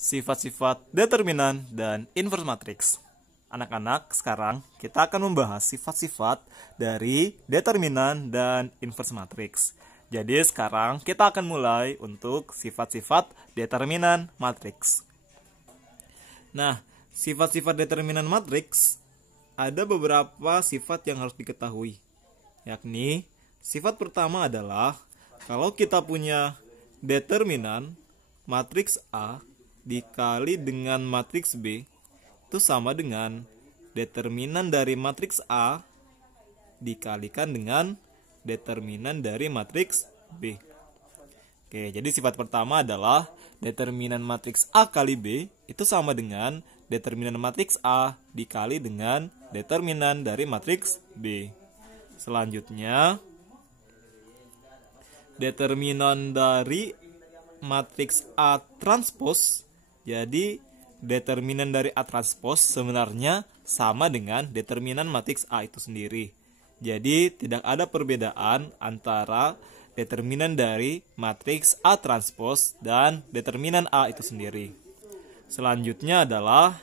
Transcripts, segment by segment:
sifat-sifat determinan dan inverse matrix. Anak-anak, sekarang kita akan membahas sifat-sifat dari determinan dan inverse matrix. Jadi sekarang kita akan mulai untuk sifat-sifat determinan matrix. Nah, sifat-sifat determinan matrix ada beberapa sifat yang harus diketahui. Yakni, sifat pertama adalah kalau kita punya determinan matriks A dikali dengan matriks B itu sama dengan determinan dari matriks A dikalikan dengan determinan dari matriks B. Oke, jadi sifat pertama adalah determinan matriks A kali B itu sama dengan determinan matriks A dikali dengan determinan dari matriks B. Selanjutnya, determinan dari matriks A transpose, jadi determinan dari A transpose sebenarnya sama dengan determinan matriks A itu sendiri. Jadi tidak ada perbedaan antara determinan dari matriks A transpose dan determinan A itu sendiri. Selanjutnya adalah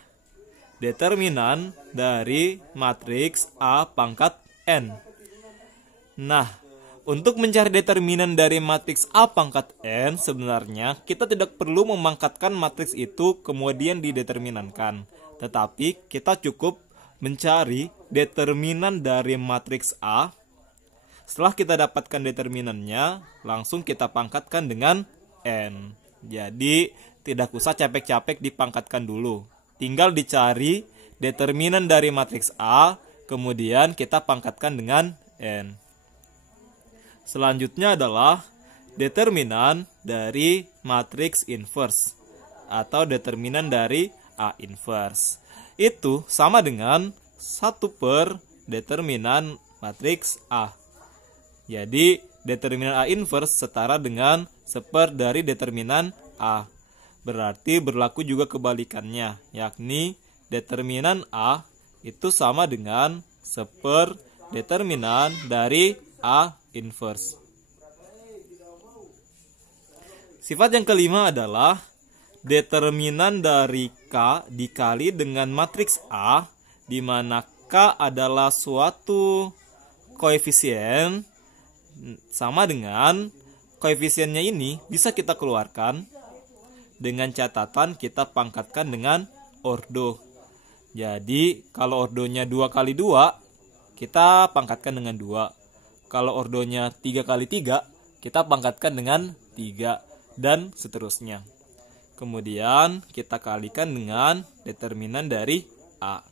determinan dari matriks A pangkat N. Nah, untuk mencari determinan dari matriks A pangkat N, sebenarnya kita tidak perlu memangkatkan matriks itu kemudian dideterminankan. Tetapi kita cukup mencari determinan dari matriks A. Setelah kita dapatkan determinannya, langsung kita pangkatkan dengan N. Jadi tidak usah capek-capek dipangkatkan dulu. Tinggal dicari determinan dari matriks A, kemudian kita pangkatkan dengan N. Selanjutnya adalah determinan dari matriks inverse atau determinan dari A inverse. Itu sama dengan 1 per determinan matriks A. Jadi determinan A inverse setara dengan 1/4 dari determinan A. Berarti berlaku juga kebalikannya, yakni determinan A itu sama dengan 1/4 determinan dari A inverse. Sifat yang kelima adalah determinan dari K dikali dengan matriks A, di mana K adalah suatu koefisien sama dengan koefisiennya ini bisa kita keluarkan dengan catatan kita pangkatkan dengan ordo. Jadi kalau ordonya 2 kali 2, kita pangkatkan dengan 2. Kalau ordonya 3 kali 3, kita pangkatkan dengan 3, dan seterusnya. Kemudian kita kalikan dengan determinan dari A.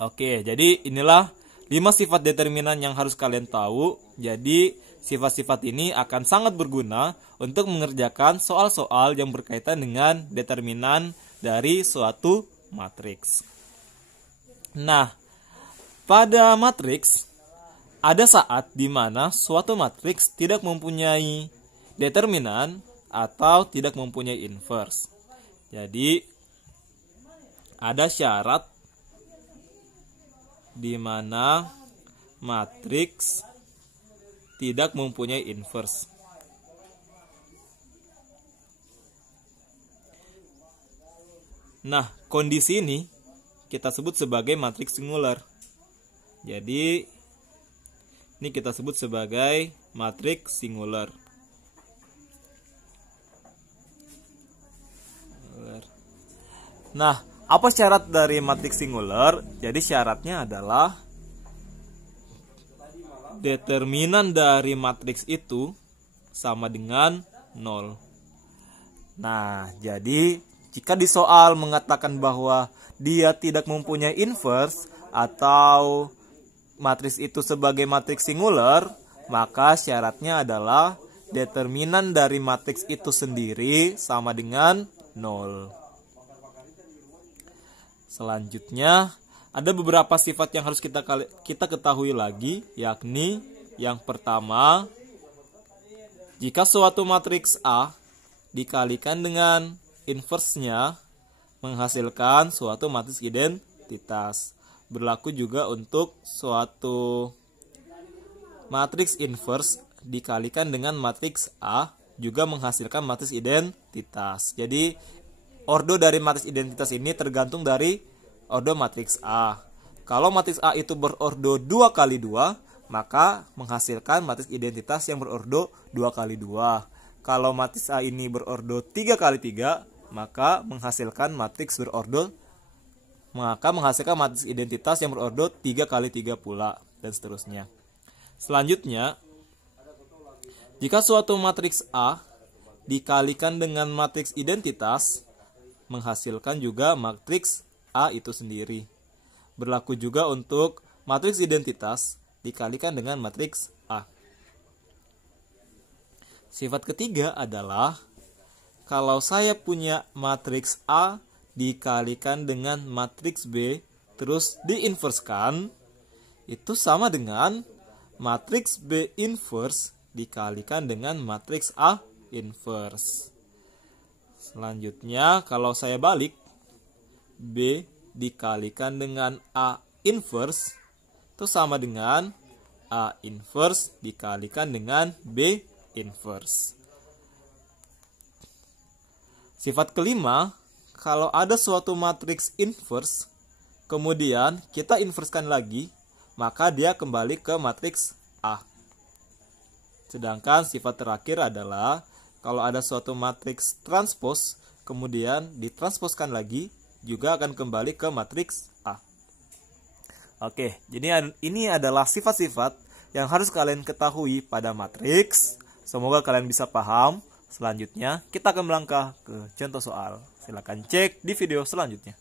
Oke, jadi inilah 5 sifat determinan yang harus kalian tahu. Jadi sifat-sifat ini akan sangat berguna untuk mengerjakan soal-soal yang berkaitan dengan determinan dari suatu matriks. Nah, pada matriks ada saat di mana suatu matriks tidak mempunyai determinan atau tidak mempunyai inverse. Jadi ada syarat di mana matriks tidak mempunyai inverse. Nah, kondisi ini kita sebut sebagai matriks singular. Jadi ini kita sebut sebagai matriks singular. Nah, apa syarat dari matriks singular? Jadi syaratnya adalah determinan dari matriks itu sama dengan 0. Nah, jadi jika di soal mengatakan bahwa dia tidak mempunyai inverse atau matriks itu sebagai matriks singular, maka syaratnya adalah determinan dari matriks itu sendiri sama dengan 0. Selanjutnya, ada beberapa sifat yang harus kita ketahui lagi, yakni yang pertama, jika suatu matriks A dikalikan dengan inverse-nya menghasilkan suatu matriks identitas. Berlaku juga untuk suatu matriks inverse dikalikan dengan matriks A juga menghasilkan matriks identitas. Jadi ordo dari matriks identitas ini tergantung dari ordo matriks A. Kalau matriks A itu berordo 2 kali 2, maka menghasilkan matriks identitas yang berordo 2 kali 2. Kalau matriks A ini berordo 3 kali 3, maka menghasilkan matriks identitas yang berordo 3 kali 3 pula, dan seterusnya. Selanjutnya, jika suatu matriks A dikalikan dengan matriks identitas, menghasilkan juga matriks A itu sendiri. Berlaku juga untuk matriks identitas dikalikan dengan matriks A. Sifat ketiga adalah kalau saya punya matriks A dikalikan dengan matriks B terus diinverskan, itu sama dengan matriks B inverse dikalikan dengan matriks A inverse. Selanjutnya, kalau saya balik, B dikalikan dengan A inverse itu sama dengan A inverse dikalikan dengan B inverse. Sifat kelima, kalau ada suatu matriks inverse, kemudian kita inverskan lagi, maka dia kembali ke matriks A. Sedangkan sifat terakhir adalah kalau ada suatu matriks transpose, kemudian ditransposkan lagi, juga akan kembali ke matriks A. Oke, jadi ini adalah sifat-sifat yang harus kalian ketahui pada matriks. Semoga kalian bisa paham. Selanjutnya, kita akan melangkah ke contoh soal. Silakan cek di video selanjutnya.